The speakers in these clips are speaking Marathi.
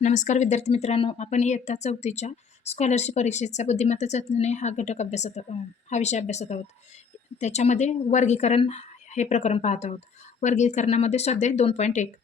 नमस्कार विद्यार्थी मित्रांनो, आपण इयत्ता 4थीच्या स्कॉलरशिप परीक्षेचा बुद्धिमत्ता चाचणी हा घटक हा विषय अभ्यासत आहोत. त्याच्यामध्ये वर्गीकरण हे प्रकरण पाहत आहोत. वर्गीकरणामध्ये स्वाध्याय 2.1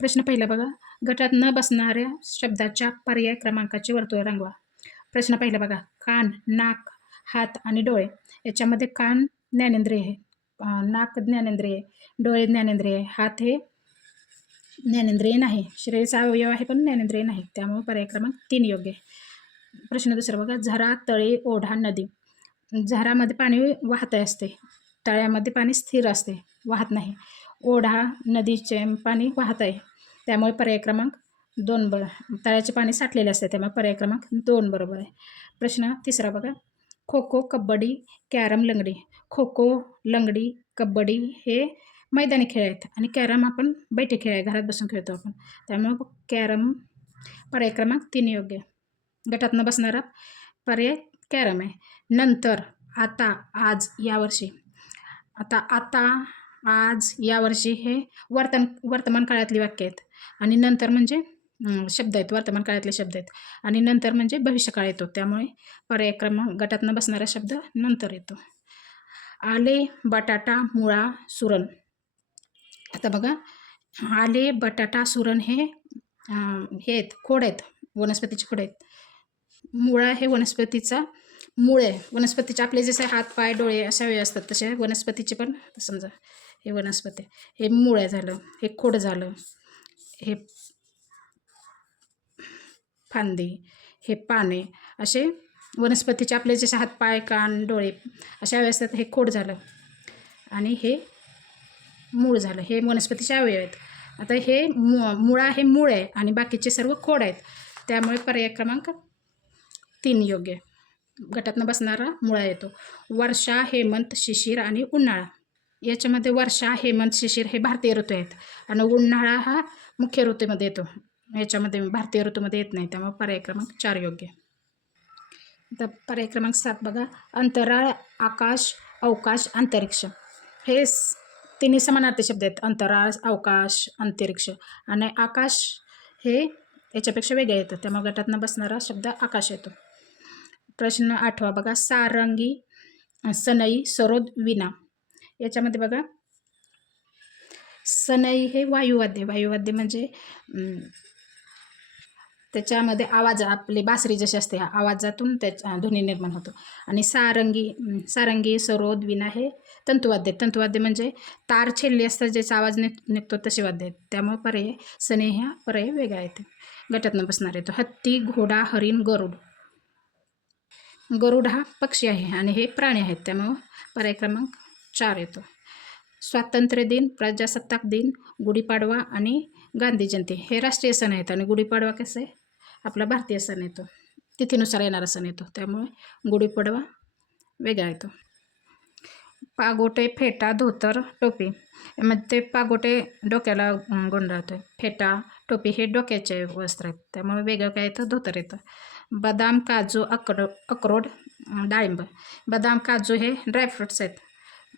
प्रश्न पहिला बघा. गटात न बसणाऱ्या शब्दाच्या पर्याय क्रमांकाचे वर्तुळ रंगवा. प्रश्न पहिला बघा. कान, नाक, हात आणि डोळे. याच्यामध्ये कान ज्ञानेंद्रिय आहे, नाक ज्ञानेंद्रिय आहे, डोळे ज्ञानेंद्रिय आहे, हात हे ज्ञानेंद्रिय नाही, शरीराचा अवयव आहे पण ज्ञानेंद्रिय नाही, त्यामुळे पर्याय क्रमांक 3 योग्य आहे. प्रश्न दुसरा बघा. झरा, तळे, ओढा, नदी. झरामध्ये पाणी वाहत असते, तळ्यामध्ये पाणी स्थिर असते, वाहत नाही. ओढा, नदीचे पाणी वाहत आहे, त्यामुळे पर्याय क्रमांक 2 तळ्याचे पाणी साठलेले असते, त्यामुळे पर्याय क्रमांक 2 बरोबर आहे. प्रश्न तिसरा बघा. खो खो, कबड्डी, कॅरम, लंगडी. खो खो, लंगडी, कबड्डी हे मैदानी खेळ आहेत आणि कॅरम आपण बैठे खेळ आहे, घरात बसून खेळतो आपण, त्यामुळं कॅरम पर्याय क्रमांक 3 योग्य आहे. गटात न बसणारा पर्याय कॅरम आहे. नंतर, आता, आज, यावर्षी. आता, आज, यावर्षी हे वर्तमान काळातली वाक्य आहेत आणि नंतर म्हणजे शब्द आहेत, वर्तमान काळातले शब्द आहेत आणि नंतर म्हणजे भविष्यकाळ येतो, त्यामुळे पर्याय क्रमांक गटात न बसणारा शब्द नंतर येतो. आले, बटाटा, मुळा, सुरण. आता बघा. आले, बटाटा, सुरण हे आहेत, खोड आहेत, वनस्पतीचे खोड आहेत. मुळा हे वनस्पतीचा मूळ आहे. वनस्पतीचे आपले जसे हात, पाय, डोळे अशा वेळ असतात, तसे वनस्पतीचे पण समजा हे वनस्पती, हे मूळ झालं, हे खोड झालं, हे फांदी, हे पाने, असे वनस्पतीचे आपले जसे हात, पाय, कान, डोळे अशा वेळ असतात, हे खोड झालं आणि हे मूळ झालं, हे वनस्पतीचे अवयव आहेत. आता हे मुळा हे मूळ आहे आणि बाकीचे सर्व खोड आहेत, त्यामुळे पर्याय क्रमांक 3 योग्य आहे. गटातनं बसणारा मुळा येतो. वर्षा, हेमंत, शिशिर आणि उन्हाळा. याच्यामध्ये वर्षा, हेमंत, शिशिर हे भारतीय ऋतू आहेत आणि उन्हाळा हा मुख्य ऋतूमध्ये येतो, याच्यामध्ये भारतीय ऋतूमध्ये येत नाही, त्यामुळे पर्याय क्रमांक 4 योग्य आहे. आता पर्याय क्रमांक 7 बघा. अंतराळ, आकाश, अवकाश, अंतरिक्ष. हे तिन्ही समानार्थी शब्द आहेत. अंतराळ, अवकाश, अंतरिक्ष आणि आकाश हे याच्यापेक्षा वेगळे येतं, त्यामुळे गटातनं बसणारा शब्द आकाश येतो. प्रश्न 8 बघा. सारंगी, सनई, सरोद, वीणा. याच्यामध्ये बघा. सनई हे वायुवाद्य म्हणजे त्याच्यामध्ये आवाज, आपली बासरी जशी असते, आवाजातून त्याचा ध्वनी निर्माण होतो. आणि सारंगी, सरोद, वीणा हे तंतुवाद्य म्हणजे तार छेडली असतात, ज्याचा आवाज निघतो तसे वाद्य आहेत, त्यामुळे पर्याय सनई ह्या पर्याय वेगळा येते, गटातनं बसणार येतो. हत्ती, घोडा, हरिण, गरुड हा पक्षी आहे आणि हे प्राणी आहेत, त्यामुळं पर्याय क्रमांक 4 येतो. स्वातंत्र्य दिन, प्रजासत्ताक दिन, गुढीपाडवा आणि गांधी जयंती हे राष्ट्रीय सण आहेत आणि गुढीपाडवा कसं आहे, आपला भारतीय सण येतो, तिथीनुसार येणारा सण येतो, त्यामुळे गुढीपाडवा वेगळा येतो. पागोटे, फेटा, धोतर, टोपी. यामध्ये पागोटे डोक्याला गुंडाळतोय, फेटा, टोपी हे डोक्याचे वस्त्र आहेत, त्यामुळे वेगळं काय येतं, धोतर येतं. बदाम, काजू, अक्रोड, डाळिंब. बदाम, काजू हे ड्रायफ्रुट्स आहेत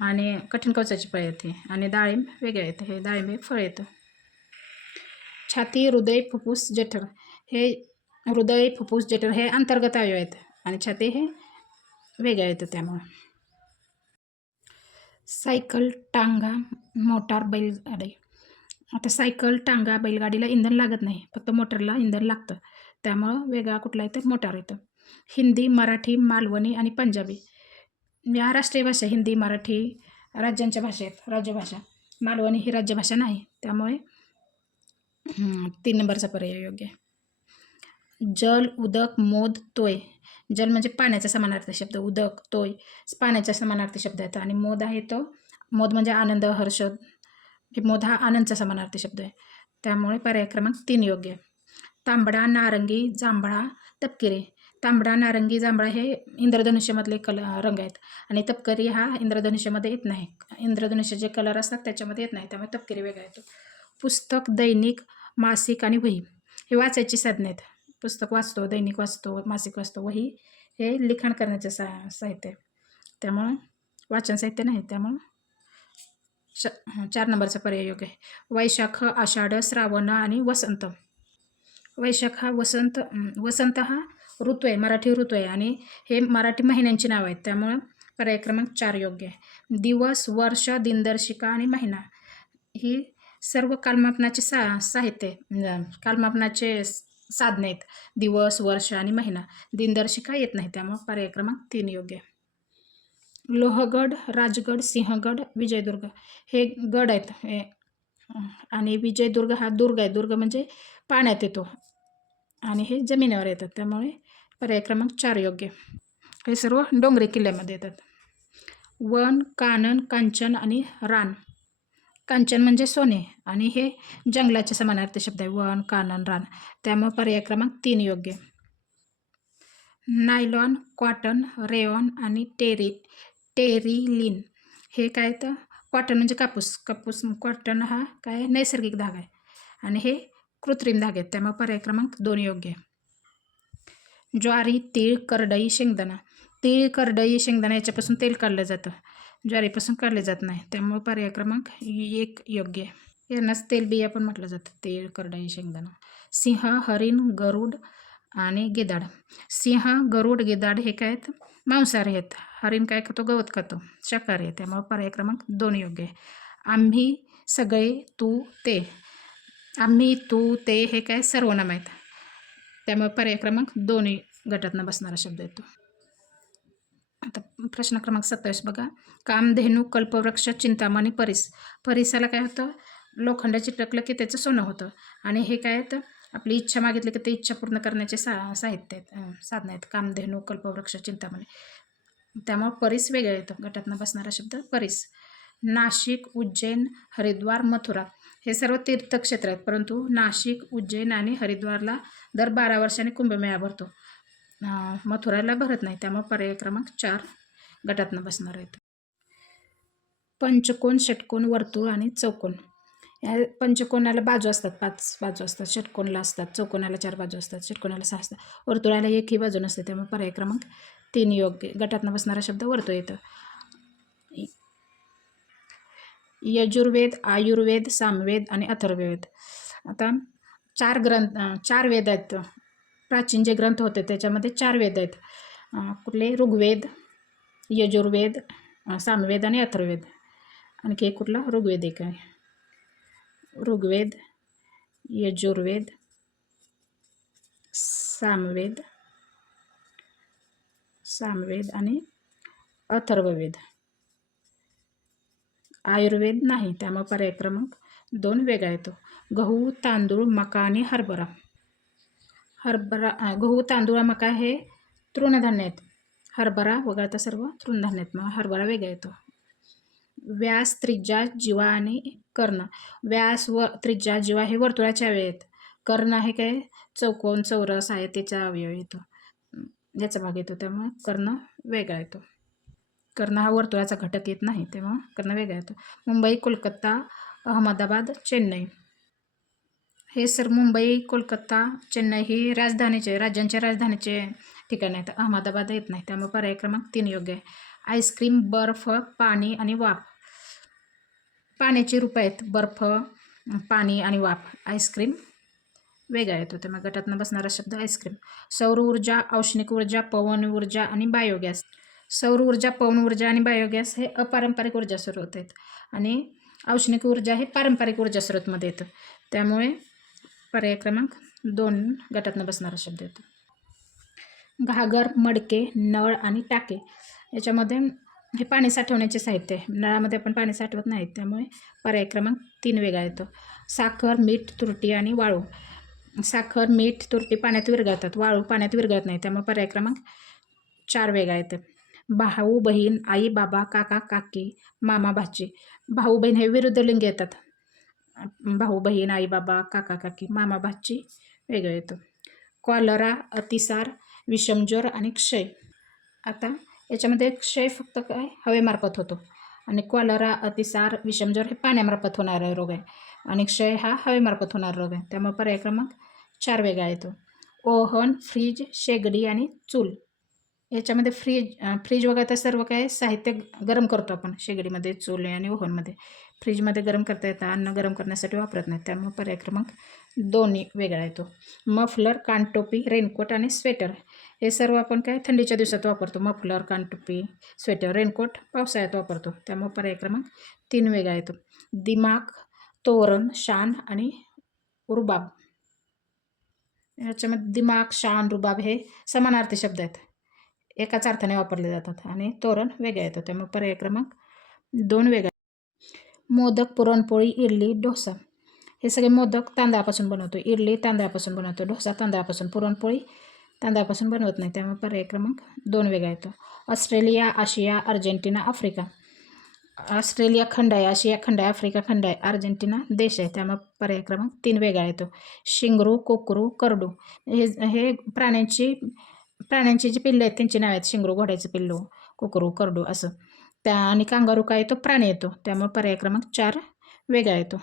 आणि कठीण कवचाची फळ येते आणि डाळिंब वेगळे येते, हे डाळिंब हे फळ येतं. छाती, हृदय, फुफ्फुस, जठर. हे हृदय, फुफ्फुस, जठर हे अंतर्गत अवयव आहेत आणि छाती हे वेगळं येतं, त्यामुळं. सायकल, टांगा, मोटार, बैलगाडी. आता सायकल, टांगा, बैलगाडीला इंधन लागत नाही, फक्त मोटरला इंधन लागतं, त्यामुळं वेगळा कुठला येतं, मोटार येतं. हिंदी, मराठी, मालवणी आणि पंजाबी. या राष्ट्रीय भाषा, हिंदी, मराठी राज्यांच्या भाषा आहेत, राज्यभाषा. मालवणी ही राज्यभाषा नाही, त्यामुळे 3 नंबरचा पर्याय योग्य आहे. जल, उदक, मोद, तोय. जल म्हणजे पाण्याचा समानार्थी शब्द, उदक, तोय पाण्याचा समानार्थी शब्द आहेत आणि मोद आहे तो, मोद म्हणजे आनंद, हर्ष, हे मोद हा आनंदचा समानार्थी शब्द आहे, त्यामुळे पर्याय क्रमांक 3 योग्य आहे. तांबडा, नारंगी, जांभळा, तपकिरी. तांबडा, नारंगी, जांभळा हे इंद्रधनुष्यामधले रंग आहेत आणि तपकिरी हा इंद्रधनुष्यामध्ये येत नाही, इंद्रधनुष्य जे कलर असतात त्याच्यामध्ये येत नाही, त्यामुळे तपकिरी वेगळा येतो. पुस्तक, दैनिक, मासिक आणि वही हे वाचायची साधने आहेत. पुस्तक वाचतो, दैनिक वाचतो, मासिक वाचतो, वही हे लिखाण करण्याचे साहित्य आहे, त्यामुळं वाचन साहित्य नाही, त्यामुळं 4 नंबरचा पर्याय योग्य आहे. वैशाख, आषाढ, श्रावण आणि वसंत. वैशाख हा वसंत हा ऋतू आहे, मराठी ऋतू आहे आणि हे मराठी महिन्यांची नाव आहेत. त्यामुळं पर्याय क्रमांक 4 योग्य आहे. दिवस, वर्ष, दिनदर्शिका आणि महिना ही सर्व कालमापनाचे साहित्य आहे. कालमापनाचे साधने आहेत. दिवस, वर्ष आणि महिना. दिनदर्शिका येत नाही, त्यामुळे पर्याय क्रमांक 3 योग्य आहे. लोहगड, राजगड, सिंहगड, विजयदुर्ग हे गड आहेत आणि विजयदुर्ग हा दुर्ग आहे. दुर्ग म्हणजे पाण्यात येतो आणि हे जमिनीवर येतात, त्यामुळे पर्याय क्रमांक 4 योग्य. हे सर्व डोंगरी किल्ल्यामध्ये येतात. वन, कानन, कांचन आणि रान. कांचन म्हणजे सोने आणि हे जंगलाचे समानार्थी शब्द आहे. वन, कानन, रान, त्यामुळे पर्याय क्रमांक 3 योग्य. नायलॉन, कॉटन, रेयॉन आणि टेरिलिन हे काय तर कॉटन म्हणजे कापूस. कॉटन हा काय नैसर्गिक धागा आहे आणि हे कृत्रिम धागे आहेत, त्यामुळे पर्याय क्रमांक 2 योग्य आहे. ज्वारी, तीळ, करडई, शेंगदाणा. तीळ, करडई, शेंगदाणा याच्यापासून तेल काढलं जातं, ज्वारीपासून काढले जात नाही, त्यामुळे पर्याय क्रमांक 1 योग्य आहे. यांनाच तेलबिया पण म्हटलं जातं, तीळ, करडई, शेंगदाणा. सिंह, हरिण, गरुड आणि गिधाड. सिंह, गरुड, गिधाड हे काय आहेत मांसाहारी आहेत. हरिण काय खातो, गवत खातो, शाकाहारी आहे, त्यामुळे पर्याय क्रमांक 2 योग्य आहे. आम्ही, सगळे, तू, ते. आम्ही, तू, ते हे काय सर्वनाम आहेत, त्यामुळे पर्याय क्रमांक 2 गटातनं बसणारा शब्द येतो. आता प्रश्न क्रमांक 27 बघा. कामधेनू, कल्पवृक्ष, चिंतामणी, परिसाला काय होतं, लोखंड चिटकलं की त्याचं सोनं होतं आणि हे काय आहेत आपली इच्छा मागितली की ते इच्छा पूर्ण करण्याचे साहित्य आहेत, साधनं आहेत. कामधेनू, कल्पवृक्ष, चिंतामणी, त्यामुळे परिस वेगळं येतं. गटातनं बसणारा शब्द परिस. नाशिक, उज्जैन, हरिद्वार, मथुरा हे सर्व तीर्थक्षेत्र आहेत, परंतु नाशिक, उज्जैन आणि हरिद्वारला दर 12 वर्षांनी कुंभमेळा भरतो, मथुराला भरत नाही, त्यामुळे पर्याय क्रमांक 4 गटातनं बसणार आहेत. पंचकोन, षटकोन, वर्तुळ आणि चौकोन. या पंचकोनाला बाजू असतात, 5 बाजू असतात. षटकोनाला असतात, चौकोनाला 4 बाजू असतात, षटकोनाला 6 असतात, वर्तुळाला 1 ही बाजू नसते, त्यामुळे पर्याय क्रमांक 3 योग्य. गटातनं बसणारा शब्द वर्तुळ येतं. यजुर्वेद, आयुर्वेद, सामवेद आणि अथर्ववेद. आता 4 वेद आहेत. प्राचीन जे ग्रंथ होते त्याच्यामध्ये 4 वेद आहेत. कुठले, ऋग्वेद, यजुर्वेद, सामवेद आणि अथर्ववेद. आणखी एक कुठला, ऋग्वेद एक आहे. ऋग्वेद, यजुर्वेद, सामवेद आणि अथर्ववेद. आयुर्वेद नाही, त्यामुळे पर्याय क्रमांक 2 वेगळा येतो. गहू, तांदूळ, मका आणि हरभरा. गहू, तांदूळ, मका हे तृणधान्य आहेत. हरभरा वगळता सर्व तृणधान्य आहेत, मग हरभरा वेगळा येतो. व्यास, त्रिज्या, जीवा आणि कर्ण. व्यास व त्रिज्या, जीवा हे वर्तुळाचे अवयव आहेत. कर्ण हे काय चौकोन, चौरस आहे त्याचा अवयव येतो, याचा भाग येतो, त्यामुळे कर्ण वेगळा येतो. कर्ण हा वर्तुळाचा घटक येत नाही, तेव्हा कर्ण वेगळा येतो. मुंबई, कोलकाता, अहमदाबाद, चेन्नई हे मुंबई, कोलकाता, चेन्नई ही राज्यांच्या राजधानीचे ठिकाण आहेत. अहमदाबाद येत नाही, त्यामुळे पर्याय क्रमांक 3 योग्य आहे. आईस्क्रीम, बर्फ, पाणी आणि वाफ. पाण्याची रूपं आहेत, बर्फ, पाणी आणि वाफ. आईस्क्रीम वेगळा येतो, त्यामुळे गटातनं बसणारा शब्द आईस्क्रीम. सौर ऊर्जा, औष्णिक ऊर्जा, पवन ऊर्जा आणि बायोगॅस. सौर ऊर्जा, पवन ऊर्जा आणि बायोगॅस हे अपारंपरिक ऊर्जा स्रोत आहेत आणि औष्णिक ऊर्जा हे पारंपरिक ऊर्जा स्रोतमध्ये येतं, त्यामुळे पर्याय क्रमांक 2 गटातनं बसणारा शब्द येतो. घागर, मडके, नळ आणि टाके याच्यामध्ये हे पाणी साठवण्याचे साहित्य आहे. नळामध्ये आपण पाणी साठवत नाहीत, त्यामुळे पर्याय क्रमांक 3 वेगळा येतो. साखर, मीठ, तुरटी आणि वाळू. साखर, मीठ, तुरटी पाण्यात विरघळतात, वाळू पाण्यात विरघळत नाही, त्यामुळे पर्याय क्रमांक 4 वेगळा येतं. भाऊ, बहीण, आई, बाबा, काका, काकी, मामा, भाची. भाऊ बहीण हे विरुद्ध लिंग येतात. भाऊ बहीण, आई बाबा, काका काकी, मामा भाची वेगळं येतं. कॉलरा, अतिसार, विषमज्वर आणि क्षय. आता याच्यामध्ये क्षय फक्त काय हवेमार्फत होतो आणि कॉलरा, अतिसार, विषमज्वर हे पाण्यामार्फत होणारा रोग आहे आणि क्षय हा हवेमार्फत होणारा रोग आहे, त्यामुळे पर्याय क्रमांक 4 वेगळा येतो. ओव्हन, फ्रीज, शेगडी आणि चूल. याच्यामध्ये फ्रीज वगैरे सर्व काय साहित्य गरम करतो आपण शेगडीमध्ये, चूल आणि ओव्हनमध्ये. फ्रीजमध्ये गरम करता येतं, अन्न गरम करण्यासाठी वापरत नाही, त्यामुळे पर्याय क्रमांक 2 वेगळा येतो. मफलर, कानटोपी, रेनकोट आणि स्वेटर हे सर्व आपण काय थंडीच्या दिवसात वापरतो. मफलर, कानटोपी, स्वेटर, रेनकोट पावसाळ्यात वापरतो, त्यामुळे पर्याय क्रमांक 3 वेगळा येतो. दिमाग, तोरण, शान आणि रुबाब ह्याच्यामध्ये दिमाग, शान, रुबाब हे समानार्थी शब्द आहेत, एकाच अर्थाने वापरले जातात आणि तोरण वेगळा येतो, त्यामुळे पर्याय क्रमांक 2 वेगळा. मोदक, पुरणपोळी, इडली, डोसा हे सगळे मोदक तांदळापासून बनवतो, इडली तांदळापासून बनवतो, डोसा तांदळापासून, पुरणपोळी तांदळापासून बनवत नाही, त्यामुळे पर्याय क्रमांक 2 वेगळा येतो. ऑस्ट्रेलिया, आशिया, अर्जेंटिना, आफ्रिका ऑस्ट्रेलिया खंड आहे, आशिया खंड आहे, आफ्रिका खंड आहे, अर्जेंटिना देश आहे, त्यामुळे पर्याय क्रमांक 3 वेगळा येतो. शिंगरू, कोकरू, करडू हे हे प्राण्यांची जी पिल्लं आहेत त्यांची नाव आहेत. शिंगरू घोड्याचं पिल्लू, कोकरू, करडू असं. आणि कांगारू काय येतो, प्राणी येतो, त्यामुळे पर्याय क्रमांक 4 वेगळा येतो.